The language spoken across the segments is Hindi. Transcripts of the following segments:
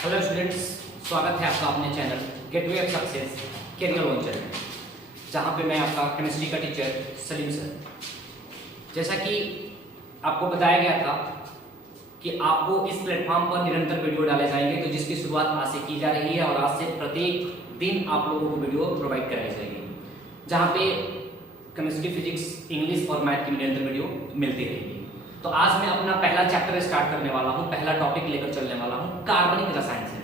हेलो स्टूडेंट्स, स्वागत है आपका अपने channel gateway of success career launcher में, जहां पे मैं आपका केमिस्ट्री का टीचर सलीम सर। जैसा कि आपको बताया गया था कि आपको इस प्लेटफॉर्म पर निरंतर वीडियो डाले जाएंगे, तो जिसकी शुरुआत आज से की जा रही है और आज से प्रत्येक दिन आप लोगों को वीडियो प्रोवाइड कराई जाएगी, जहाँ पे केमिस्ट्री, फिजिक्स, इंग्लिश और मैथ की निरंतर वीडियो मिलती रहेगी। तो आज मैं अपना पहला चैप्टर स्टार्ट करने वाला हूँ, पहला टॉपिक लेकर चलने वाला हूँ कार्बनिक रसायन से।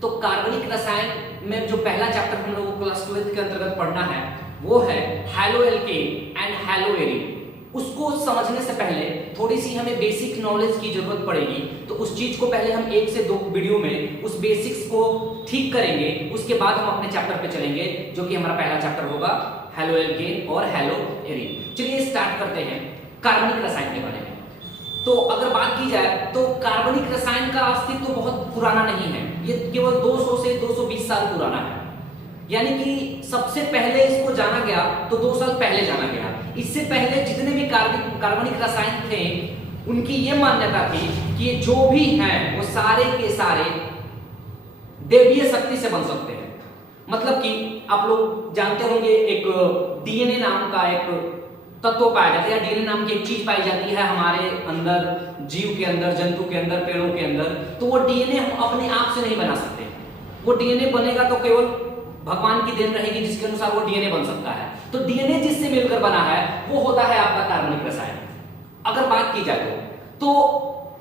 तो कार्बनिक रसायन में जो पहला चैप्टर हम लोगों को क्लास 12 के अंतर्गत पढ़ना है वो है hello alkene and hello arene. उसको समझने से पहले थोड़ी सी हमें बेसिक नॉलेज की जरूरत पड़ेगी, तो उस चीज को पहले हम 1 से 2 वीडियो में उस बेसिक्स को ठीक करेंगे। उसके बाद हम अपने चैप्टर पे चलेंगे, जो कि हमारा पहला चैप्टर होगा हैलो एल्केन और हैलो एरीन। चलिए स्टार्ट करते हैं कार्बनिक रसायन के बारे में। तो अगर बात की जाए तो कार्बनिक रसायन का अस्तित्व तो बहुत पुराना नहीं है, ये केवल 200 से 220 साल पुराना है। यानी कि सबसे पहले इसको जाना गया तो 2 साल पहले जाना गया। इससे पहले जितने भी कार्बनिक रसायन थे उनकी ये मान्यता थी कि ये जो भी हैं वो सारे के सारे दैवीय शक्ति से बन सकते हैं। मतलब कि आप लोग जानते होंगे एक डीएनए नाम का एक तत्व पाया जाता है, या डीएनए नाम की एक चीज पाई जाती है हमारे अंदर, जीव के अंदर, जंतु के अंदर, पेड़ों के अंदर। तो वो डीएनए हम अपने आप से नहीं बना सकते। वो डीएनए बनेगा तो केवल भगवान की देन रहेगी, जिसके अनुसार वो डीएनए बन सकता है। तो डीएनए जिससे मिलकर बना है वो होता है आपका कार्बनिक रसायन। अगर बात की जाए तो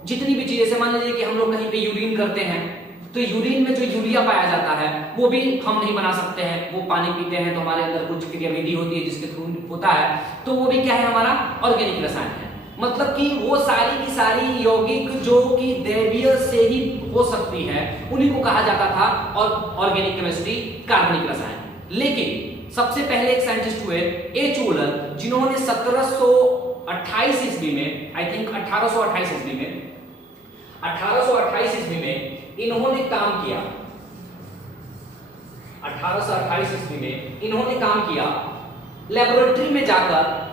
जितनी भी चीजें, जैसे मान लीजिए कि हम लोग कहीं पे यूरिन करते हैं, तो यूरिन में जो यूरिया पाया जाता है वो भी हम नहीं बना सकते हैं। वो पानी पीते हैं तो हमारे अंदर कुछ क्रियाविधि होती है जिसके थ्रू होता है, तो वो भी क्या है, हमारा ऑर्गेनिक रसायन है। मतलब कि वो सारी की सारी यौगिक जो कि दैवीय से ही हो सकती है, उन्हीं को कहा जाता था और ऑर्गेनिक केमिस्ट्री, कार्बनिक रसायन। लेकिन सबसे पहले एक साइंटिस्ट हुए एच वूलर, जिन्होंने 1728 ईस्वी में, आई थिंक 1828 ईस्वी में, 1828 ईस्वी में इन्होंने काम किया। 1828 ईस्वी में इन्होंने काम किया। लेबोरेटरी में जाकर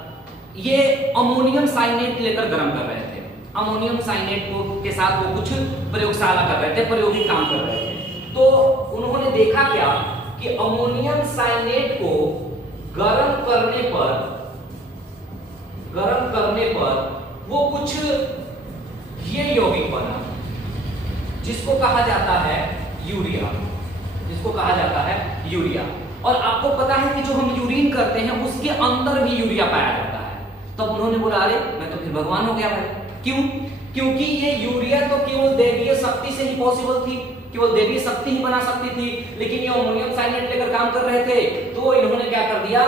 ये अमोनियम साइनेट लेकर गर्म कर रहे थे। अमोनियम साइनेट को के साथ वो कुछ प्रयोगशाला कर रहे थे, प्रायोगिक काम कर रहे थे। तो उन्होंने देखा क्या कि अमोनियम साइनेट को गर्म करने पर वो कुछ ये यौगिक बना, जिसको कहा जाता है यूरिया, जिसको कहा जाता है यूरिया। और आपको पता है कि जो हम यूरिन करते हैं उसके अंदर भी यूरिया पाया जाता है। तब उन्होंने बोला, अरे मैं तो फिर भगवान हो गया भाई। क्यों? क्योंकि ये यूरिया तो केवल दैवीय शक्ति से ही पॉसिबल थी, केवल दैवीय शक्ति ही बना सकती थी। लेकिन ये अमोनियम साइनेट लेकर काम कर रहे थे, तो इन्होंने क्या कर दिया,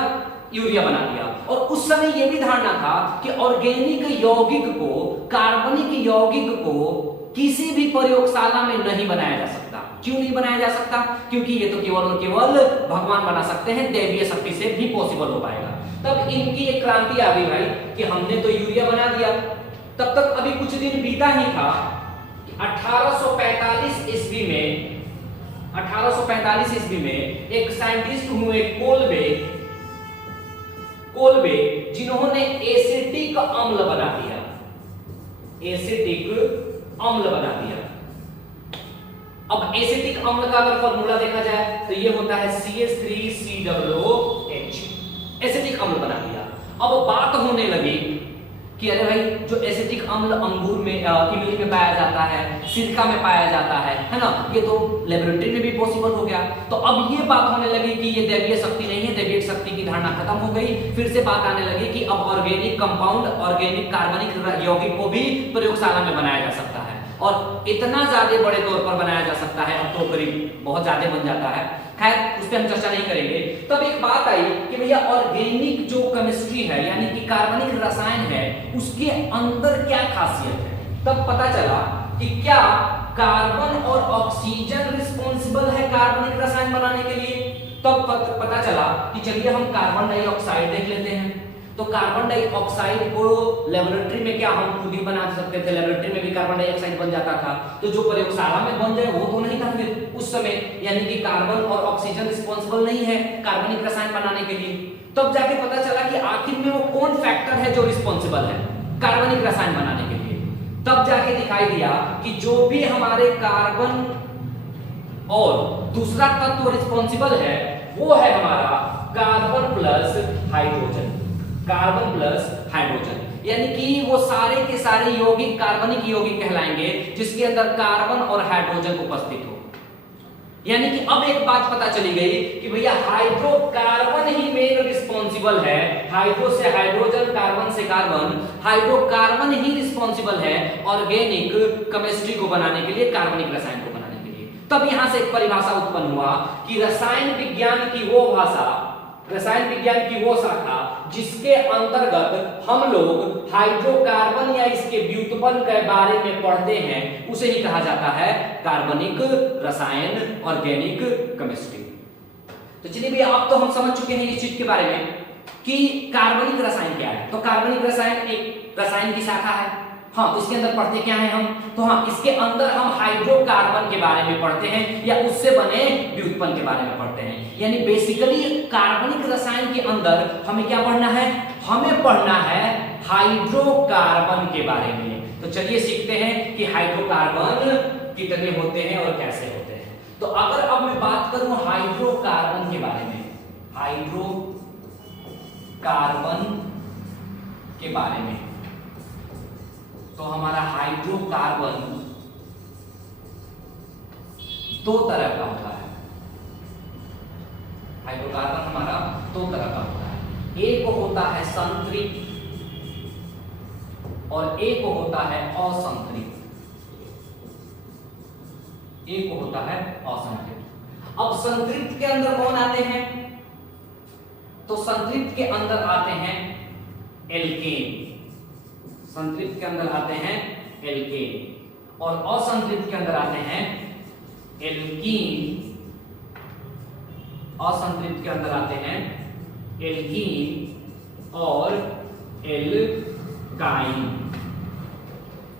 यूरिया बना दिया। और उस समय यह भी धारणा था कि ऑर्गेनिक यौगिक को, कार्बनिक यौगिक को किसी भी प्रयोगशाला में नहीं बनाया जा सकता। क्यों नहीं बनाया जा सकता? क्योंकि ये तो केवल और केवल भगवान बना सकते हैं, दैवीय शक्ति से भी पॉसिबल हो पाएगा। तब इनकी एक क्रांति आ गई भाई कि हमने तो यूरिया बना दिया। तब तक अभी कुछ दिन बीता ही था। 1845 ईस्वी में एक साइंटिस्ट हुए कोलबे, जिन्होंने एसिटिक अम्ल बना दिया। एसिटिक अम्ल बना दिया। अब एसिटिक अम्ल का अगर फॉर्मूला देखा जाए तो ये होता है CH3COOH। एसिटिक अम्ल बना दिया। अब बात होने लगी कि अरे भाई, जो एसिटिक अम्ल अंगूर में, इमली में पाया जाता है, सिरका में पाया जाता है ना, ये तो लेबोरेटरी में भी पॉसिबल हो गया। तो अब ये बात होने लगी कि ये दैवीय शक्ति नहीं है, दैवीय शक्ति की धारणा खत्म हो गई। फिर से बात आने लगी कि अब ऑर्गेनिक कंपाउंड, ऑर्गेनिक कार्बनिक यौगिक को भी प्रयोगशाला में बनाया जा सकता है, और इतना ज्यादा बड़े तौर पर बनाया जा सकता है, अब तो करीब बहुत ज्यादा बन जाता है। खैर, उस पर हम चर्चा नहीं करेंगे। तब एक बात आई कि भैया ऑर्गेनिक जो केमिस्ट्री है, यानी कि कार्बनिक रसायन है, उसके अंदर क्या खासियत है। तब पता चला कि क्या कार्बन और ऑक्सीजन रिस्पॉन्सिबल है कार्बनिक रसायन बनाने के लिए। तब पता चला कि चलिए हम कार्बन डाइऑक्साइड देख लेते हैं। तो कार्बन डाइऑक्साइड को लेबोरेटरी में क्या हम खुद ही बना सकते थे, लेबोरेटरी में भी कार्बन डाइऑक्साइड बन जाता था। तो जो प्रयोगशाला में बन जाए वो तो नहीं था फिर उस समय, यानी कि कार्बन और ऑक्सीजन रिस्पॉन्सिबल नहीं है कार्बनिक रसायन बनाने के लिए। तब जाके पता चला कि आखिर में वो कौन फैक्टर है जो रिस्पॉन्सिबल है कार्बनिक रसायन बनाने के लिए। तब जाके दिखाई दिया कि जो भी हमारे कार्बन और दूसरा तत्व रिस्पॉन्सिबल है वो है हमारा carbon plus hydrogen. Carbon plus hydrogen यानी कि वो सारे के सारे यौगिक कार्बनिक यौगिक कहलाएंगे जिसके अंदर कार्बन और हाइड्रोजन उपस्थित हो। यानी कि अब एक बात पता चली गई कि भैया हाइड्रोकार्बन ही मेन रिस्पॉन्सिबल है, हाइड्रो से हाइड्रोजन, कार्बन से कार्बन, हाइड्रोकार्बन ही रिस्पॉन्सिबल है ऑर्गेनिक केमिस्ट्री को बनाने के लिए, कार्बनिक रसायन को बनाने के लिए। तब यहां से एक परिभाषा उत्पन्न हुआ कि रसायन विज्ञान की वो भाषा, रसायन विज्ञान की वो शाखा जिसके अंतर्गत हम लोग हाइड्रोकार्बन या इसके व्युत्पन्न के बारे में पढ़ते हैं उसे ही कहा जाता है कार्बनिक रसायन, ऑर्गेनिक केमिस्ट्री। तो चलिए भैया अब तो हम समझ चुके हैं इस चीज के बारे में कि कार्बनिक रसायन क्या है। तो कार्बनिक रसायन एक रसायन की शाखा है। हाँ, तो इसके अंदर पढ़ते क्या है हम? तो हाँ, इसके अंदर हम हाइड्रोकार्बन के बारे में पढ़ते हैं या उससे बने व्युत्पन्न के बारे में पढ़ते हैं। यानी बेसिकली कार्बनिक रसायन के अंदर हमें क्या पढ़ना है? हमें पढ़ना है हाइड्रोकार्बन के बारे में। तो चलिए सीखते हैं कि हाइड्रोकार्बन कितने होते हैं और कैसे होते हैं। तो अगर अब मैं बात करूं हाइड्रोकार्बन के बारे में, हाइड्रोकार्बन के बारे में, तो हमारा हाइड्रोकार्बन दो तरह का होता है। हाइड्रोकार्बन हमारा दो तरह का होता है, एक होता है संतृप्त और एक होता है असंतृप्त। एक होता है असंतृप्त। अब संतृप्त के अंदर कौन आते हैं? तो संतृप्त के अंदर आते हैं एल्केन। संतृप्त के अंदर आते हैं एल्केन और असंतृप्त के अंदर आते हैं एल्कीन। असंतृप्त के अंदर आते हैं एल्कीन और एल्काइन।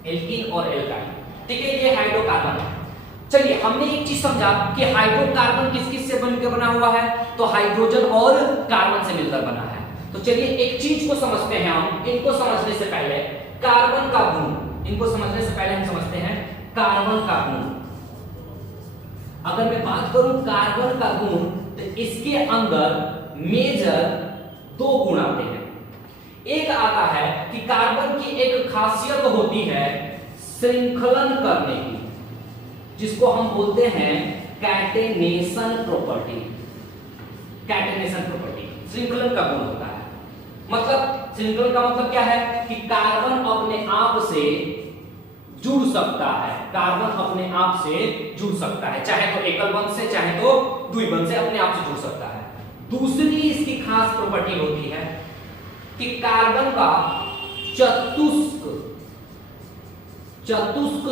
एल्कीन और एल्काइन, ठीक है, ये हाइड्रोकार्बन है। चलिए हमने एक चीज समझा कि हाइड्रोकार्बन किस किस से बनकर बना हुआ है? तो हाइड्रोजन और कार्बन से मिलकर बना है। तो चलिए एक चीज को समझते हैं हम। इनको समझने से पहले कार्बन का गुण, इनको समझने से पहले हम समझते हैं कार्बन का गुण। अगर मैं बात करूं कार्बन का गुण तो इसके अंदर मेजर दो गुण आते हैं। एक आता है कि कार्बन की एक खासियत होती है श्रृंखलन करने की, जिसको हम बोलते हैं कैटेनेशन प्रॉपर्टी। कैटेनेशन प्रॉपर्टी श्रृंखलन का गुण होता है। मतलब श्रृंखलन का मतलब क्या है कि कार्बन अपने आप से जुड़ सकता है। कार्बन अपने आप से जुड़ सकता है, चाहे तो एकल बंध से चाहे तो द्विबंध से अपने आप से जुड़ सकता है। दूसरी इसकी खास प्रॉपर्टी होती है कि कार्बन का चतुष्क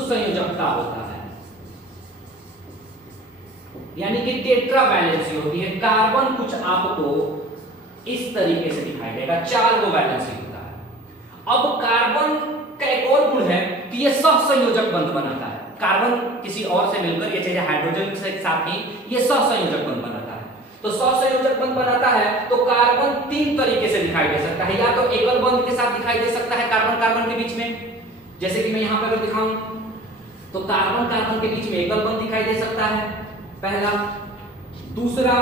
संयोजकता होता है, यानी कि टेट्रा वैलेंसी होती है। कार्बन कुछ आपको इस तरीके से दिखाई देगा, 4 गो वैलेंसी होता है। अब कार्बन का एक और गुण है कि यह सहसंयोजक बंध बनाता है। कार्बन किसी और से मिलकर, ये चाहे हाइड्रोजन के साथ ही, ये सहसंयोजक बंध बनाता है। तो सहसंयोजक बंध बनाता है तो कार्बन 3 तरीके से दिखाई दे सकता है। या तो एकल बंध के साथ दिखाई दे सकता है कार्बन कार्बन के बीच में, जैसे कि मैं यहां पर अगर दिखाऊं तो कार्बन कार्बन के बीच में एकल बंध दिखाई दे सकता है, पहला। दूसरा,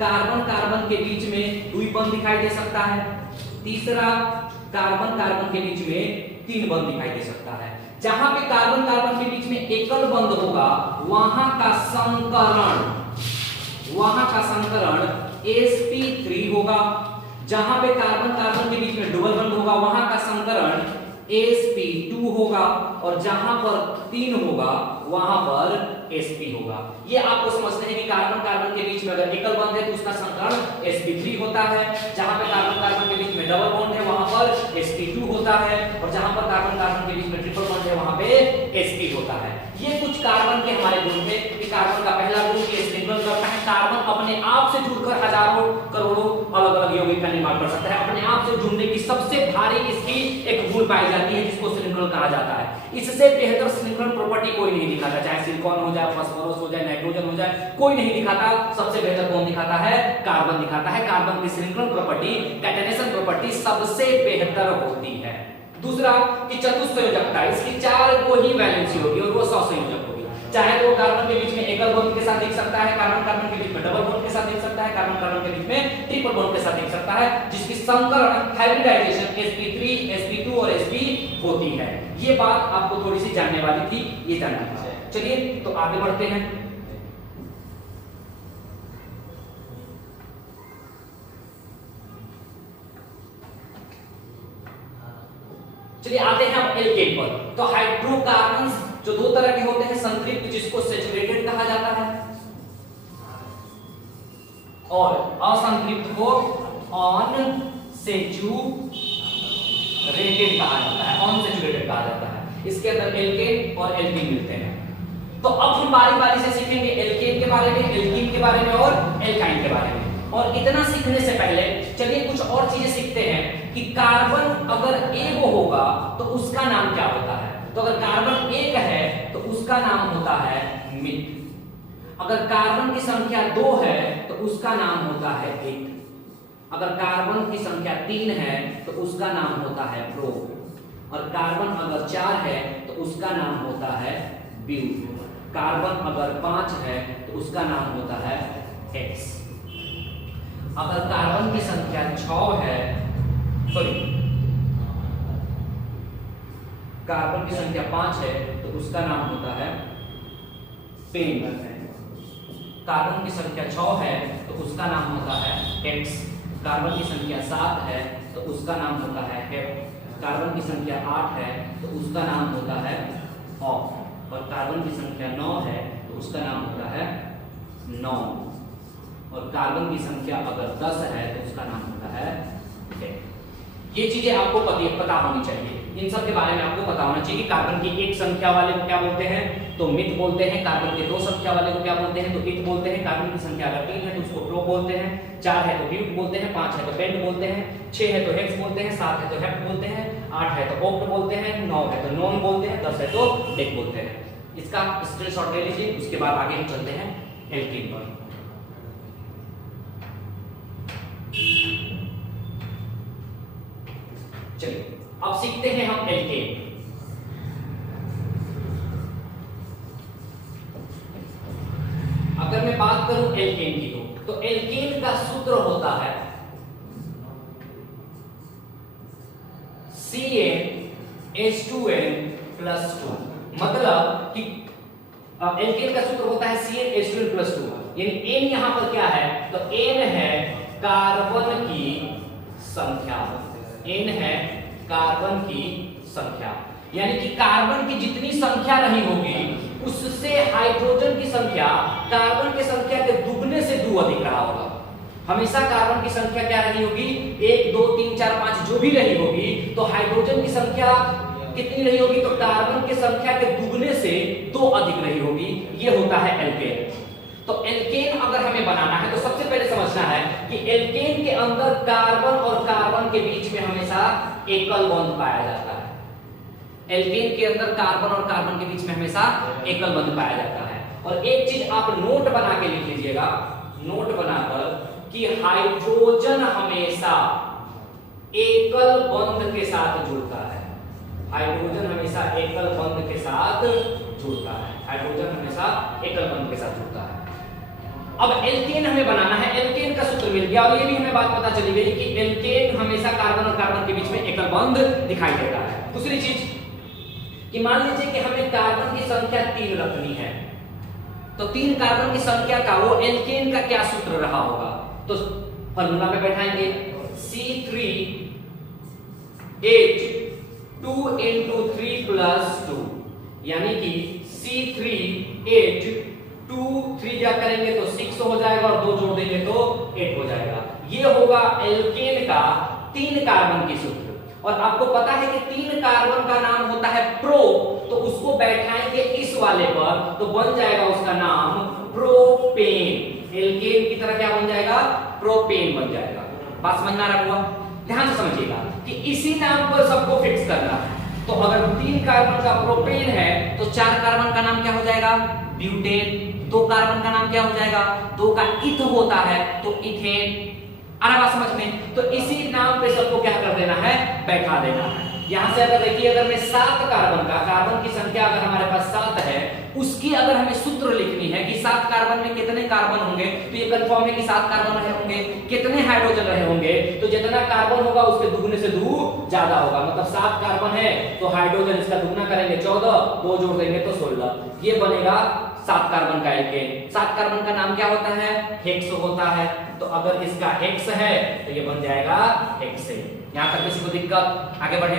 कार्बन कार्बन के बीच में द्विबंध दिखाई दे सकता है। तीसरा, कार्बन कार्बन के बीच में 3 बंध दिखाई दे सकता है। जहां पे कार्बन कार्बन के बीच में एकल बंध होगा वहां का संकरण sp3 होगा। जहां पे कार्बन कार्बन के बीच में डबल बंध होगा वहां का संकरण sp2 होगा, और जहां पर 3 होगा वहां पर sp होगा। ये आपको समझते हैं कि कार्बन कार्बन के बीच में अगर एकल बंध है तो उसका संकरण sp3 होता है, जहां पे कार्बन कार्बन के बीच में डबल बॉन्ड है वहां पर sp2 होता है, और जहां पर कार्बन कार्बन के बीच में ट्रिपल बॉन्ड है वहां पे sp होता है। ये कुछ कार्बन के हमारे गुण थे कि कार्बन का पहला गुण कि श्रृंखलन करता है। कार्बन अपने आप से जुड़कर हजारों करोड़ों अलग अलग यौगिक का निर्माण कर सकता है। अपने आप से जुड़ने की सबसे भारी इसकी एक गुण पाई जाती है जिसको श्रृंखलन कहा जाता है। इससे बेहतर श्रृंखलन प्रॉपर्टी कोई नहीं दिखाता, चाहे सिलिकॉन हो जाए, फास्फोरस हो जाए, नाइट्रोजन हो जाए, कोई नहीं दिखाता। सबसे बेहतर कौन दिखाता है? कार्बन दिखाता है। कार्बन की श्रृंखलन प्रॉपर्टी, कैटेनेशन प्रॉपर्टी सबसे बेहतर होती है। दूसरा कि चतुस्संयोजकता, इसकी 4 को ही वैलेंसी होगी और वो सहसंयोजक होगी। चाहे तो कार्बन के बीच में एकल बंध के के साथ दिख सकता है, कार्बन कार्बन के बीच में डबल बॉन्ड के साथ दिख सकता है, कार्बन कार्बन के बीच में ट्रिपल बॉन्ड के साथ दिख सकता है, जिसकी संकरण हाइब्रिडाइजेशन sp3 sp2 और sp होती है। ये बात आपको थोड़ी सी जानने वाली थी, ये जानना था। चलिए तो आगे बढ़ते हैं। चलिए आते हैं अब एल्केन पर। तो हाइड्रोकार्बन्स जो दो तरह के होते हैं, संतृप्त जिसको सैचुरेटेड कहा जाता है और असंतृप्त को अनसैचुरेटेड कहा जाता है, अनसैचुरेटेड कहा जाता है। इसके अंदर एल्केन और एल्कीन मिलते हैं। तो अब हम बारी बारी से सीखेंगे एल्केन के बारे में, एल्कीन के बारे में और एल्काइन के बारे में। और इतना सीखने से पहले चलिए कुछ और चीजें सीखते हैं कि कार्बन अगर एक होगा तो उसका नाम क्या होता है। तो अगर कार्बन एक है तो उसका नाम होता है मिथ। अगर कार्बन की संख्या 2 है तो उसका नाम होता है एक। अगर कार्बन की संख्या 3 है तो उसका नाम होता है प्रो। और कार्बन अगर 4 है तो उसका नाम होता है ब्यूट। कार्बन अगर 5 है तो उसका नाम होता है हेक्स। अगर कार्बन की संख्या 6 है, सॉरी कार्बन की संख्या 5 है तो उसका नाम होता है पेन। कार्बन की संख्या 6 है तो उसका नाम होता है हेक्स। कार्बन की संख्या 7 है तो उसका नाम होता है हेप। कार्बन की संख्या 8 है तो उसका नाम होता है ऑफ। और कार्बन की संख्या 9 है तो उसका नाम होता है नौ। और कार्बन की संख्या अगर 10 है तो उसका नाम होता है डेथ। ये चीजें आपको पता होनी चाहिए, इन सब के बारे में आपको पता होना चाहिए कि कार्बन की एक संख्या वाले को क्या बोलते हैं तो मिथ बोलते हैं, कार्बन के 2 संख्या वाले को क्या बोलते हैं तो इथ बोलते हैं, कार्बन की संख्या अगर 3 है तो उसको प्रो बोलते हैं, 4 है तो ब्यूट बोलते हैं, 5 है तो पेंट बोलते हैं, 6 है तो हेक्स बोलते हैं, 7 है तो हेप्ट बोलते हैं, 8 है तो ऑक्ट बोलते हैं, 9 है तो नॉन बोलते हैं, 10 है तो डेक बोलते हैं। इसका स्क्रीनशॉट ले लीजिए, उसके बाद आगे हम चलते हैं एल्कीन पर। चलिए अब सीखते हैं हम एल्केन। अगर मैं बात करूं एल्केन की तो एल्केन का सूत्र होता है CnH2n+2। मतलब कि एल्केन का सूत्र होता है CnH2n+2। यानी n यहां पर क्या है तो n है कार्बन की संख्या, n है कार्बन की संख्या। यानी कि कार्बन की जितनी संख्या रही होगी उससे हाइड्रोजन की संख्या कार्बन की संख्या के दुगने से 2 अधिक रहा होगा। हमेशा कार्बन की संख्या क्या रही होगी 1 2 3 4 5 जो भी रही होगी, तो हाइड्रोजन की संख्या कितनी रही होगी तो कार्बन की संख्या के दुगने से 2 अधिक रही होगी। ये होता है एल्केन। तो एल्केन अगर हमें बनाना है तो सबसे पहले समझना है कि एल्केन के अंदर कार्बन और कार्बन के बीच में हमेशा एकल बंध पाया जाता है। एल्केन के अंदर कार्बन और कार्बन के बीच में हमेशा एकल बंध पाया जाता है। और एक चीज आप नोट बना के लिख लीजिएगा, नोट बनाकर कि हाइड्रोजन हमेशा एकल बंध के साथ जुड़ता है। हाइड्रोजन हमेशा एकल बंध के साथ जुड़ता है। हाइड्रोजन हमेशा एकल बंध के साथ जुड़ता है। अब एल्केन हमें बनाना है, एल्केन का सूत्र मिल गया और ये भी हमें बात पता चली गई कि एल्केन हमेशा कार्बन और कार्बन के बीच में एकल बंध दिखाई देता है। दूसरी चीज कि मान लीजिए कि हमें कार्बन की संख्या 3 रखनी है, तो 3 कार्बन की संख्या का वो एल्केन का क्या सूत्र रहा होगा तो फॉर्मूला में बैठाएंगे C3H2 × 3+2 यानी कि C3H2 3 क्या करेंगे तो 6 हो जाएगा और 2 जोड़ देंगे तो 8 हो जाएगा। ये होगा एल्केन का 3 कार्बन की सूत्र। और आपको पता है कि 3 कार्बन का नाम होता है प्रो, तो उसको बैठाएंगे इस वाले पर तो बन जाएगा उसका नाम प्रोपेन। एल्केन की तरह क्या बन जाएगा प्रोपेन बन जाएगा। बात समझ में आ रहा होगा? ध्यान से समझिएगा कि इसी नाम पर सबको फिक्स करना है। तो अगर 3 कार्बन का प्रोपेन है तो 4 कार्बन का नाम क्या हो जाएगा ब्यूटेन। 2 कार्बन का नाम क्या हो जाएगा 2 का इथ होता है तो इथेन। आ रहा बात समझ में? तो इसी नाम पे सबको क्या कर देना है बैठा देना है। यहां से अगर देखिए अगर मैं 7 कार्बन का, कार्बन की संख्या अगर हमारे पास 7 है, उसकी अगर हमें सूत्र लिखनी है कि 7 कार्बन में कितने कार्बन होंगे, तो ये कंफर्म है कि 7 कार्बन रहे होंगे। कितने हाइड्रोजन रहे होंगे, तो जितना कार्बन होगा उसके दुगने से दो ज्यादा होगा। मतलब 7 कार्बन है तो हाइड्रोजन इसका दुगना करेंगे 14, 2 जोड़ देंगे तो 16, ये बनेगा 7 कार्बन का एल्केन। 7 कार्बन का नाम क्या होता है, हेक्स होता है। तो अगर इसका हेक्स है तो ये बन जाएगा हेक्सेन। यहां तक किसी को दिक्कत, आगे बढ़े।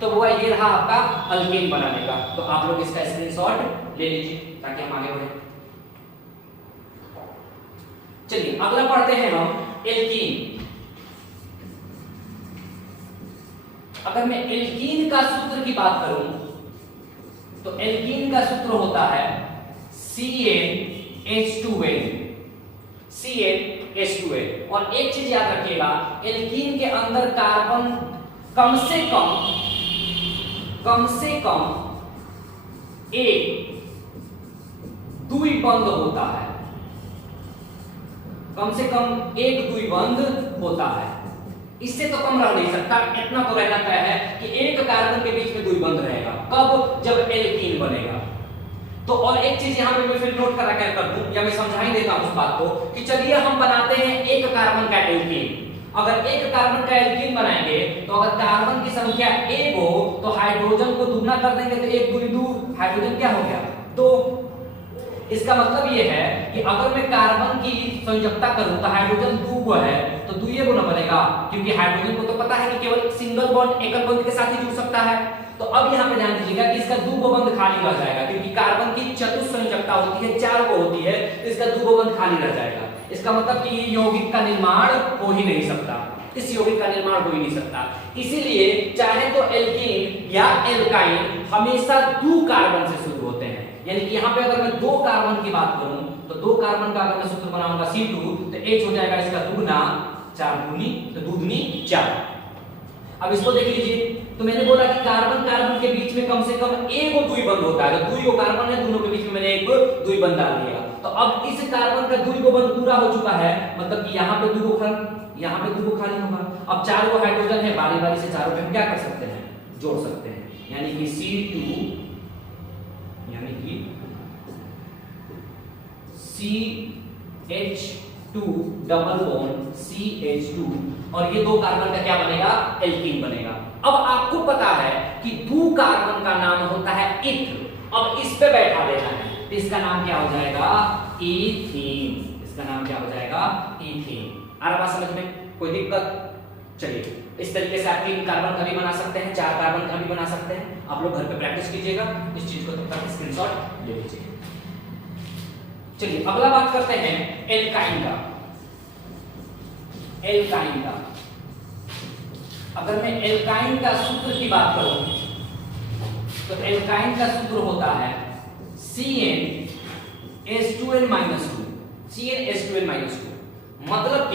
तो वो ये रहा आपका अल्केन बनाने का। तो आप लोग इसका स्क्रीनशॉट ले लीजिए ताकि हम आगे बढ़े। चलिए अगला पढ़ते हैं हम एल्कीन। अगर मैं एल्कीन का सूत्र की बात करूं तो एल्कीन का सूत्र होता है CnH2n। CnH2n। और एक चीज याद रखिएगा, एल्कीन के अंदर कार्बन कम से कम एक द्विबंध होता है। कम से कम एक द्विबंध होता है, इससे तो कम रह नहीं सकता। इतना तो रहना तय है कि एक कार्बन के बीच में द्विबंध रहेगा। कब, जब एल्कीन बनेगा। तो और एक चीज यहां पे मैं फिर नोट करा कर दूं, या मैं समझा ही देता हूं उस बात को कि चलिए हम बनाते हैं एक कार्बन का एल्कीन। अगर एक कार्बन का एल्कीन बनाएंगे तो अगर कार्बन की संख्या 1 हो तो हाइड्रोजन को दुगना कर देंगे तो 1 दूनी 2, हाइड्रोजन क्या हो गया 2। इसका मतलब ये है कि अगर मैं कार्बन की संयोजकता करूं तो हाइड्रोजन 2 है तो 2 गुना बनेगा, क्योंकि हाइड्रोजन को तो पता है कि केवल सिंगल बॉन्ड एकल बॉन्ड के साथ ही जुड़ सकता है। तो अब यहाँ पे ध्यान दीजिएगा कि इसका 2 बंध खाली रह जाएगा, क्योंकि कार्बन की चतुस्संयोजकता होती है 4 को होती है, तो इसका 2 बंध खाली रह जाएगा। इसका मतलब कि ये यौगिक का निर्माण हो ही नहीं सकता, इस यौगिक का निर्माण हो ही नहीं सकता। इसीलिए चाहे तो एल्कीन या एल्काइन हमेशा 2 कार्बन से शुरू होते हैं। यानी कि यहाँ पे अगर मैं 2 कार्बन की बात करूं तो 2 कार्बन का अगर मैं सूत्र बनाऊंगा C2 तो H हो जाएगा इसका दुगना 4 दूनी तो दूधनी 4। अब इसको देख लीजिए, तो मैंने बोला कि कार्बन कार्बन के बीच में कम से कम एक द्विबंध होता है। तो 2 कार्बन है, दोनों के बीच में मैंने एक द्विबंध डाल दिया। तो अब इस कार्बन का द्विबंध पूरा हो चुका है, मतलब कि यहाँ पे 2 खाली, यहाँ पे 2 खाली होगा। अब 4 को हाइड्रोजन है, बारी बारी से चारों पे हम क्या कर सकते हैं, जोड़ सकते हैं। यानी कि C2 यानी कि CH2 डबल बॉन्ड CH2 और ये 2 कार्बन का क्या बनेगा, एल्कीन बनेगा। अब आपको पता है कि 2 कार्बन का नाम होता है इथर। अब इस पे बैठा देना है तो इसका नाम क्या हो जाएगा, इथीन। इसका नाम क्या हो जाएगा, इथीन। आ रहा बात समझ में, कोई दिक्कत? चलिए इस तरीके से आप 3 कार्बन का भी बना सकते हैं, 4 कार्बन का भी बना सकते हैं। आप लोग घर पे प्रैक्टिस कीजिएगा इस चीज को, तब तक स्क्रीनशॉट ले लीजिए। चलिए अगला बात करते हैं एल्काइन का। एल्काइन का अगर मैं एल्काइन का सूत्र की बात करूं तो एल्काइन का सूत्र होता है CnH2n-2। CnH2n-2 मतलब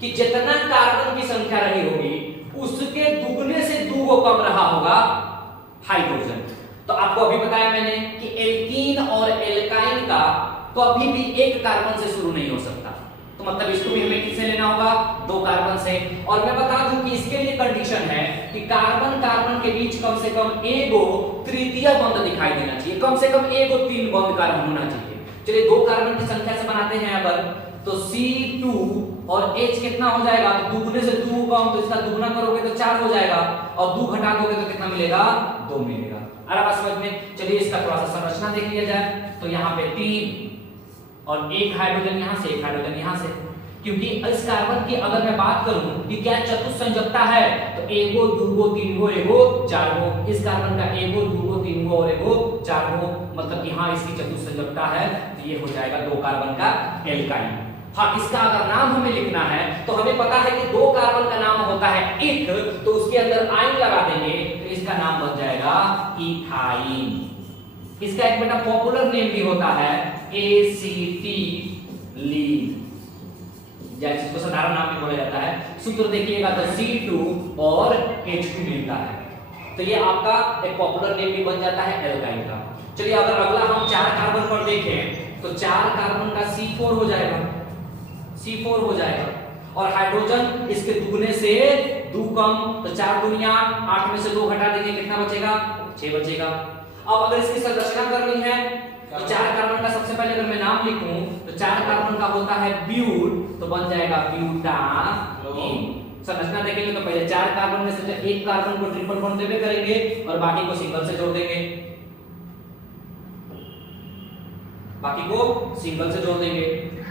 कि जितना कार्बन की संख्या रही होगी उसके दुगने से 2 कम रहा होगा हाइड्रोजन। तो आपको अभी बताया मैंने कि एल्कीन और एल्काइन का कभी भी एक कार्बन से शुरू नहीं हो सकता। तो मतलब इसको भी हमें किससे लेना होगा, 2 कार्बन से। और मैं बता दूं कि इसके लिए कंडीशन है कि कार्बन कार्बन के बीच कम से कम एगो तृतीय बंध दिखाई देना चाहिए, कम से कम एगो 3 बंध का होना चाहिए। चलिए 2 कार्बन की संख्या से बनाते हैं अगर, तो C2 और H कितना हो जाएगा, तो दुगने से 2 कम, तो इसका दुगना करोगे तो 4 हो जाएगा, और 2 घटा दोगे तो कितना मिलेगा, 2 मिलेगा। आ रहा बात समझ में? चलिए इसका थोड़ा सा संरचना देख लिया जाए। तो यहाँ पे 3 और 1 हाइड्रोजन यहाँ से, 1 हाइड्रोजन यहाँ से, क्योंकि इस कार्बन की अगर मैं बात करूं कि क्या चतुस्संयोजकता है तो एगो दूगो तीनगो एगो चारगो। इस कार्बन का एगो दूगो तीनगो और एगो चारगो, मतलब कि हाँ इसकी चतुस्संयोजकता है, तो ये हो जाएगा 2 कार्बन का एल्काइन। हाँ इसका अगर नाम हमें लिखना है तो हमें पता है कि 2 कार्बन का नाम होता है इथ, तो उसके अंदर आइन लगा देंगे तो इसका नाम बन जाएगा इथाइन। इसका एक बेटा पॉपुलर नेम भी होता है एसीटिलीन, जैसे इसको साधारण नाम भी बोला जाता है। सूत्र देखिएगा तो C2 और H2 मिलता है, तो ये आपका एक पॉपुलर नेम भी बन जाता है एल्काइन का। चलिए अगर अगला हम 4 कार्बन पर देखें तो 4 कार्बन का C4 हो जाएगा, C4 हो जाएगा, और हाइड्रोजन इसके दुगने से 2 कम, तो 4 दुनिया 8 में से 2 घटा देंगे, कितना बचेगा, 6 बचेगा। अब अगर इसकी संरचना करनी है तो 4 पहले अगर मैं नाम लिखूं तो 4 कार्बन का होता है ब्यूट, तो बन जाएगा ब्यूटाइन। संरचना देखेंगे तो पहले 4 कार्बन में से एक कार्बन को ट्रिपल बॉन्ड देवे करेंगे और बाकी को सिंगल से जोड़ देंगे, बाकी को सिंगल से जोड़ देंगे।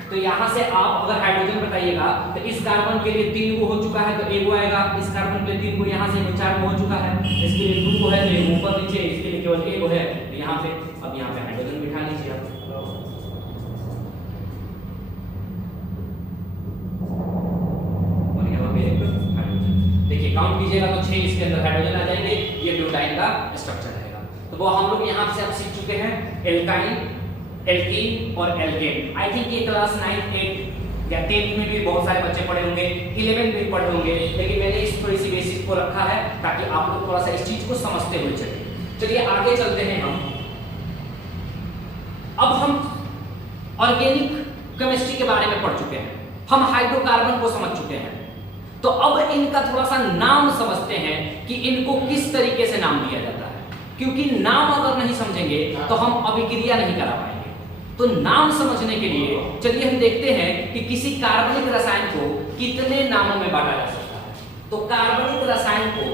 तो यहां से आप अगर हाइड्रोजन बताइएगा तो इस कार्बन के लिए 3 को हो चुका है तो 1 आएगा, इस कार्बन के लिए 3 को यहां से 4 को हो चुका है, इसके लिए 2 को है तो ऊपर नीचे, इसके लिए केवल 1 है तो यहां पे अब यहां पे हाइड्रोजन बिठा लीजिए आप। और यहां पे एक हाइड्रोजन, देखिए काउंट कीजिएगा तो 6 इसके अंदर हाइड्रोजन आ जाएंगे, ये ब्यूटाइन का स्ट्रक्चर रहेगा। तो वो हम लोग यहां से अब सीख चुके हैं एल्काइन, एल्कीन और एल्केन। आई थिंक ये क्लास 9, 8 या 10 में भी बहुत सारे बच्चे पढ़े होंगे, 11 में भी पढ़े होंगे, लेकिन मैंने इस थोड़ी सी बेसिक को रखा है ताकि आप लोग थोड़ा सा इस चीज को समझते हुए चलिए। चलिए आगे चलते हैं हम। अब हम ऑर्गेनिक केमिस्ट्री के बारे में पढ़ चुके हैं, हम हाइड्रोकार्बन को समझ चुके हैं, तो अब इनका थोड़ा सा नाम समझते हैं कि इनको किस तरीके से नाम दिया जाता है, क्योंकि नाम अगर नहीं समझेंगे तो हम अभिक्रिया नहीं करा पाएंगे। तो नाम समझने के लिए चलिए हम देखते हैं कि किसी कार्बनिक रसायन को कितने नामों में बांटा जा सकता है। तो कार्बनिक रसायन को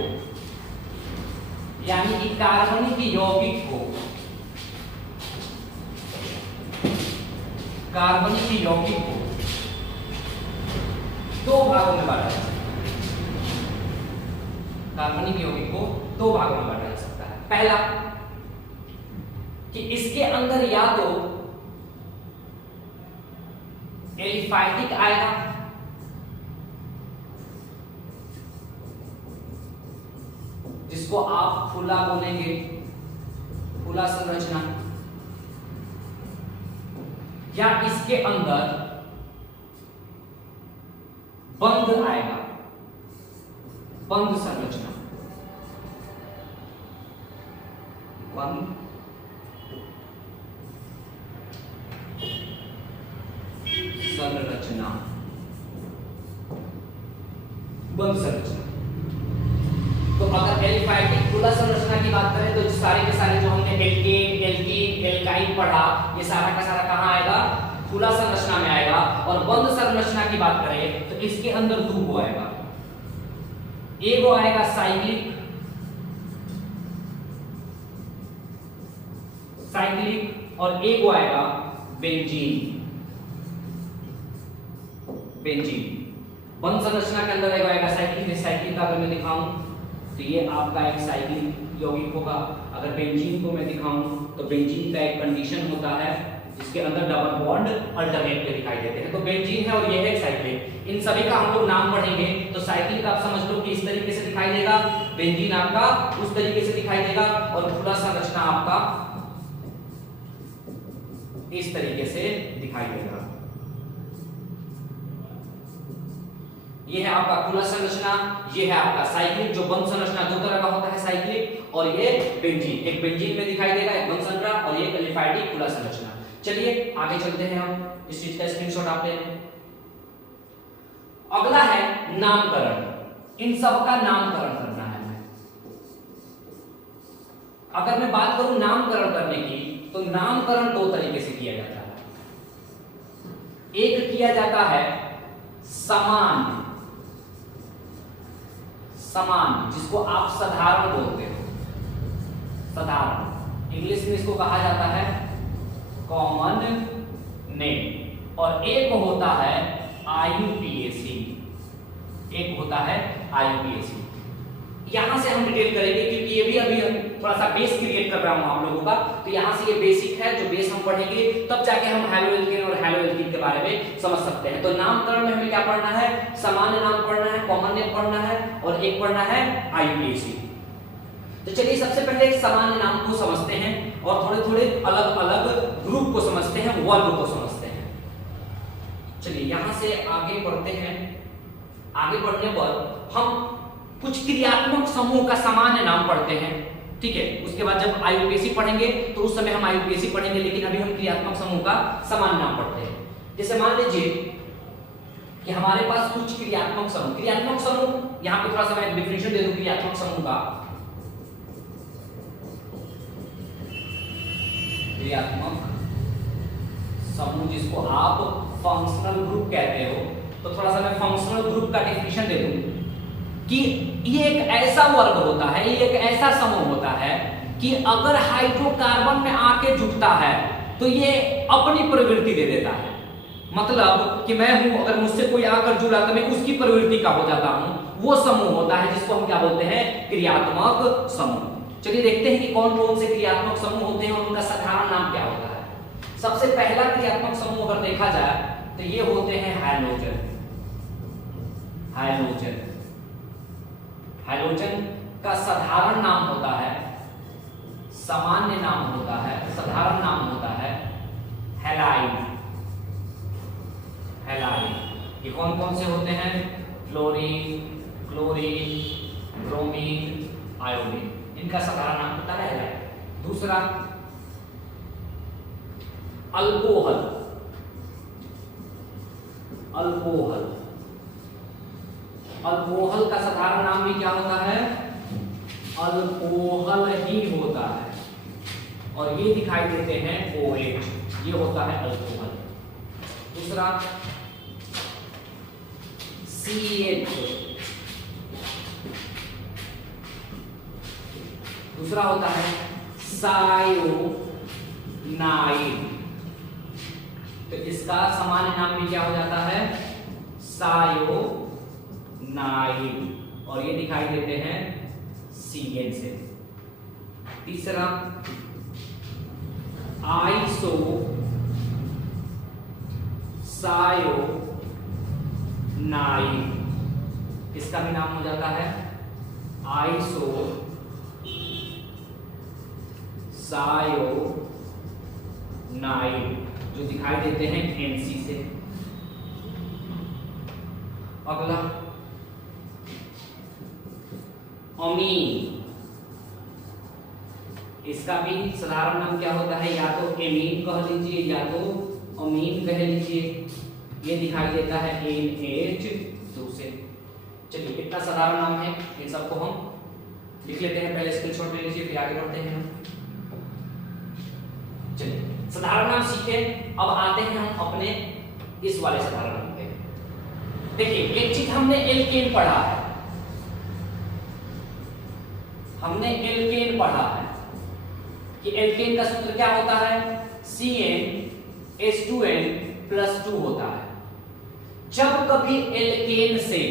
यानी कि कार्बनिक यौगिक को, कार्बनिक यौगिक को 2 भागों में बांटा जा सकता है। कार्बनिक यौगिक को 2 भागों में बांटा जा सकता है। पहला कि इसके अंदर या तो एलिफाटिक आएगा, जिसको आप फूला बोलेंगे, फूला संरचना, या इसके अंदर बंध आएगा, बंध संरचना, बंध संरचना, बंध संरचना। तो अगर एलिफाटिक फूला संरचना की बात करें तो सारे के सारे जो हमने एल्केन, एल्कीन, एल्काइन पढ़ा, ये सारा का सारा कहां आएगा? फूला संरचना में आएगा। और बंध संरचना की बात करें तो इसके अंदर 2 को आएगा, एक को आएगा साइक्लिक, साइक्लिक, और एक को आएगा बेंजीन, बेंजीन। बंध संरचना के अंदर आएगा साइक्लिक, साइक्लिक का अगर मैं दिखाऊं तो ये आपका एक साइक्लिक यौगिक होगा। अगर बेंजीन को मैं दिखाऊं तो बेंजीन का एक कंडीशन होता है जिसके अंदर डबल बॉन्ड अल्टरनेट के दिखाई देते हैं, तो बेंजीन है और ये है साइक्लिक। इन सभी का हम लोग नाम पढ़ेंगे। तो साइक्लिक आप समझ लो कि इस तरीके से दिखाई देगा, बेंजीन आपका उस तरीके से दिखाई देगा, और फूला संरचना आपका इस तरीके से दिखाई देगा। ये है आपका फूला संरचना, ये है आपका साइक्लिक, जो बंध संरचना 2 तरह का होता है, साइक्लिक और ये बेंजीन। एक बेंजीन में दिखाई देगा, एक बंध संरचना, और एक एलिफाटिक फूला संरचना। चलिए आगे चलते हैं, हम इस चीज का स्क्रीनशॉट आप ले लें। अगला है नामकरण। इन सब का नामकरण करना है हमें। अगर मैं बात करूं नामकरण करने की तो नामकरण 2 तरीके से किया जाता है। एक किया जाता है समान, समान जिसको आप साधारण बोलते हो, साधारण, इंग्लिश में इसको कहा जाता है कॉमन नेम। और एक होता है आईयूपीएसी, एक होता है आईयूपीएसी। यहां से हम डिटेल करेंगे क्योंकि ये भी अभी थोड़ा सा बेस क्रिएट कर रहा हूं आप लोगों का, तो यहां से ये बेसिक है, जो बेस हम पढ़ेंगे तब जाके हम हैलोएल्कीन और हैलोएल्कीन के बारे में समझ सकते हैं। तो नामकरण में हमें क्या पढ़ना है? सामान्य नाम पढ़ना है, कॉमन नेम पढ़ना है, और एक पढ़ना है आईयूपीएसी। तो चलिए सबसे पहले सामान्य नाम को समझते हैं और थोड़े थोड़े अलग अलग ग्रुप को समझते हैं, वर्ग को समझते हैं। चलिए यहां से आगे बढ़ते हैं। आगे बढ़ने पर हम कुछ क्रियात्मक समूह का सामान्य नाम पढ़ते हैं, ठीक है। उसके बाद जब आईयूपीएसी पढ़ेंगे तो उस समय हम आईयूपीएसी पढ़ेंगे, लेकिन अभी हम क्रियात्मक समूह का सामान्य नाम पढ़ते हैं। जैसे मान लीजिए कि हमारे पास कुछ क्रियात्मक समूह, यहां पे थोड़ा सा मैं डेफिनेशन दे दूं क्रियात्मक समूह का। क्रियात्मक समूह जिसको आप फंक्शनल ग्रुप कहते हो, तो थोड़ा सा मैं फंक्शनल ग्रुप का डेफिनेशन दे दूं कि ये एक ऐसा वर्ग होता है, ये एक ऐसा समूह होता है कि अगर हाइड्रोकार्बन में आके जुटता है तो ये अपनी प्रवृत्ति दे देता है। मतलब कि मैं हूं, अगर मुझसे कोई आकर जुड़ा तो मैं उसकी प्रवृत्ति का हो जाता हूं, वो समूह होता है जिसको हम क्या बोलते हैं, क्रियात्मक समूह। चलिए देखते हैं कि कौन कौन से क्रियात्मक समूह होते हैं और उनका साधारण नाम क्या होता है। सबसे पहला क्रियात्मक समूह अगर देखा जाए तो ये होते हैं हैलोजन। हैलोजन हाइड्रोजन का साधारण नाम होता है, सामान्य नाम होता है, साधारण नाम होता है हैलाइड। हैलाइड ये कौन कौन से होते हैं, फ्लोरीन, क्लोरीन, ब्रोमीन, आयोडीन, इनका साधारण नाम होता है हैलाइड। दूसरा अल्कोहल। अल्कोहल अल्कोहल का साधारण नाम भी क्या होता है, अल्कोहल ही होता है और ये दिखाई देते हैं OH, ये होता है अल्कोहल। दूसरा CH, दूसरा होता है सायोनाइड। तो इसका सामान्य नाम भी क्या हो जाता है, सायोनाइड, और ये दिखाई देते हैं CN से। तीसरा आइसो सायोनाइड, इसका भी नाम हो जाता है आइसो सायोनाइड, जो दिखाई देते हैं NC से। अगला अमीन, इसका भी साधारण नाम क्या होता है, या तो एमीन कह लीजिए या तो अमीन कह लीजिए, ये दिखाई देता है NH2 से। चलिए इतना साधारण नाम है, इन सबको हम लिख लेते हैं, पहले स्क्रीनशॉट ले लीजिए फिर आगे बढ़ते हैं। चलिए साधारण नाम सीखे, अब आते हैं हम अपने इस वाले साधारण नाम पे। देखिए एक चीज हमने एल्केन पढ़ा है, हमने एल्केन पढ़ा है कि एल्केन का सूत्र क्या होता है, CnH2n+2 होता है। जब कभी एल्केन से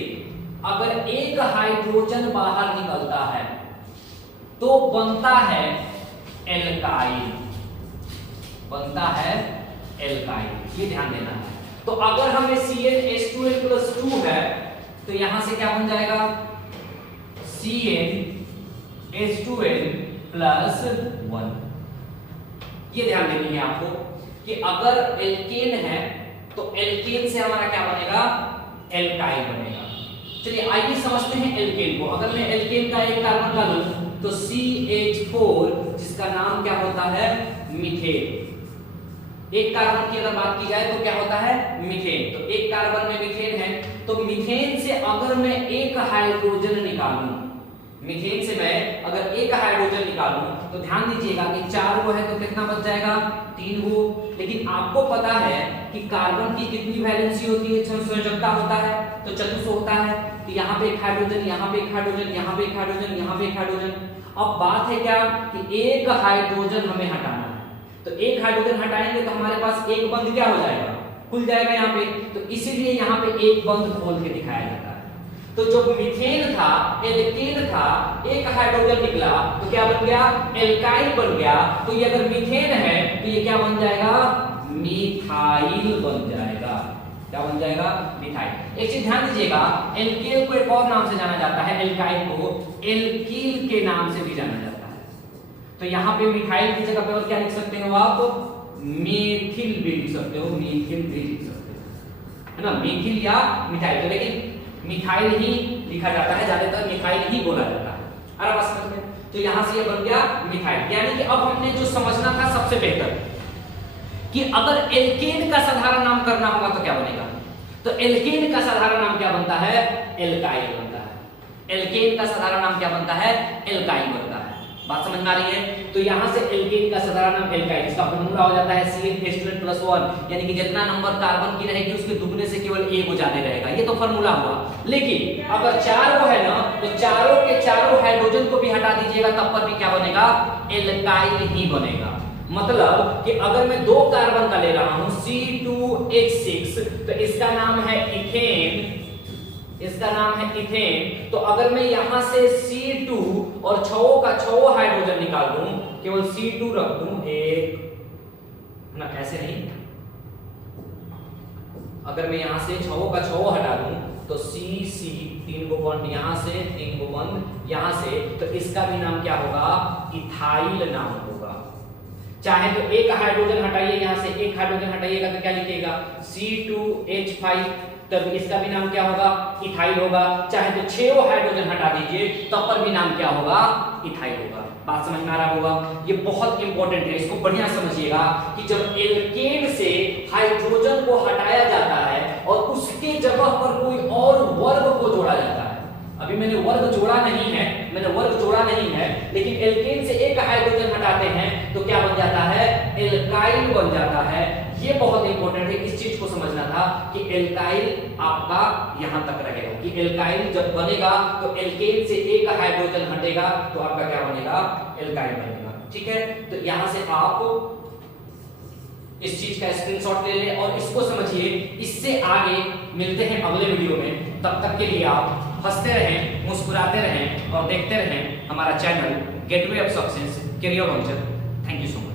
अगर एक हाइड्रोजन बाहर निकलता है तो बनता है एल्काइल, बनता है एल्काइल, ये ध्यान देना है। तो अगर हमें CnH2n+2 है तो यहां से क्या बन जाएगा, CnH2n+1। ये ध्यान देनी है आपको कि अगर एल्केन है तो एल्केन से हमारा क्या बनेगा, एल्काइल बनेगा। चलिए आइए समझते हैं एल्केन को। अगर मैं एल्केन का एक कार्बन का लूं तो CH4, जिसका नाम क्या होता है, मीथेन। एक कार्बन की अगर बात की जाए तो क्या होता है, मीथेन। तो एक कार्बन में मीथेन है, तो मीथेन से अगर मैं एक हाइड्रोजन निकालूं, मीथेन से मैं अगर एक हाइड्रोजन निकालूं तो ध्यान दीजिएगा कि 4 गो है तो कितना बच जाएगा, 3 गो। लेकिन आपको पता है कि कार्बन की कितनी वैलेंसी होती है, संयोजकता होता है तो चतुष्क होता है। तो यहाँ पे एक हाइड्रोजन, यहाँ पे एक हाइड्रोजन, यहाँ पे एक हाइड्रोजन, यहाँ पे एक हाइड्रोजन। अब बात है क्या कि एक हाइड्रोजन हमें हटाना है, तो एक हाइड्रोजन हटाएंगे तो हमारे पास एक बंद क्या हो जाएगा, खुल जाएगा यहाँ पे। तो इसीलिए यहाँ पे एक बंद खोल के दिखाया जाता है। तो जो मीथेन था, एल्केन था, एक हाइड्रोजन निकला तो क्या बन गया, एल्काइल बन गया। तो ये अगर मीथेन है तो ये क्या बन जाएगा, मिथाइल बन जाएगा। क्या बन जाएगा, मिथाइल। एक चीज ध्यान दीजिएगा, एल्केन को एक और नाम से जाना जाता है, एल्काइल को एल्कील के नाम से भी जाना जाता है। तो यहाँ पे मिथाइल की जगह पे और क्या लिख सकते हो आप, मेथिल भी लिख सकते हो, मेथिल भी लिख सकते हो, है ना, मेथिल या मिथाइल। तो लेकिन मिथाइल ही लिखा जाता है, ज्यादातर मिथाइल ही बोला जाता है। अरे बस समझ में, तो यहां से ये बन गया मिथाइल। यानी कि अब हमने जो समझना था सबसे बेहतर कि अगर एल्केन का साधारण नाम करना होगा तो क्या बनेगा, तो एल्केन का साधारण नाम क्या बनता है, एल्काइल बनता है। एल्केन का साधारण नाम क्या बनता है, एल्काइल बनता है। बात समझ में आ रही है? तो यहाँ से एल्केन का साधारण नाम एल्काइल, इसका फॉर्मूला हो जाता है CH+1, यानी कि जितना नंबर कार्बन की रहेगी उसके दुगने से केवल एक हो जाते रहेगा। ये तो फॉर्मूला हुआ। लेकिन अगर 4 को है ना, तो चारों के चारों हाइड्रोजन को भी हटा दीजिएगा, तब पर भी क्या बनेगा? एल्काइल ही बनेगा। मतलब कि अगर मैं 2 कार्बन का ले रहा हूं C2H6, तो इसका नाम है इथेन, इसका नाम है इथेन। तो अगर मैं यहां से C2 और 6 का 6 हाइड्रोजन निकाल दूं, केवल C2 रख दूं, एक ना, ऐसे नहीं, अगर मैं यहां से 6 का 6 हटा दूं तो C 3 को बॉन्ड यहां से, 3 को बॉन्ड यहां से, तो इसका भी नाम क्या होगा? इथाइल नाम होगा। चाहे तो एक हाइड्रोजन हटाइए, यहां से एक हाइड्रोजन हटाइएगा तो क्या लिखिएगा? C2H5, तब इसका भी नाम क्या होगा? इथाइल होगा। चाहे तो 6 हाइड्रोजन हटा दीजिए, तब पर भी नाम क्या होगा? इथाइल होगा। बात समझ में आ रहा होगा? ये बहुत इंपॉर्टेंट है, इसको बढ़िया समझिएगा कि जब एल्केन से हाइड्रोजन को हटाया जाता है और उसके जगह पर कोई और वर्ग को जोड़ा जाता है, अभी मैंने वर्ग जोड़ा नहीं है, लेकिन एल्केन से एक हाइड्रोजन हटाते हैं तो क्या बन जाता है? एल्काइल बन जाता है। ये बहुत इंपॉर्टेंट है, इस चीज को समझना था कि एल्काइल आपका यहां तक रहेगा, कि एल्काइल जब बनेगा तो एल्केन से एक हाइड्रोजन हटेगा तो आपका क्या बनेगा? एल्काइल बनेगा। ठीक है, तो यहां से आप इस चीज का स्क्रीनशॉट ले लें और इसको समझिए। इससे आगे मिलते हैं अगले वीडियो में, तब तक के लिए आप हंसते रहें, मुस्कुराते रहें और देखते रहें हमारा channel gateway of success career launcher. Thank you so much.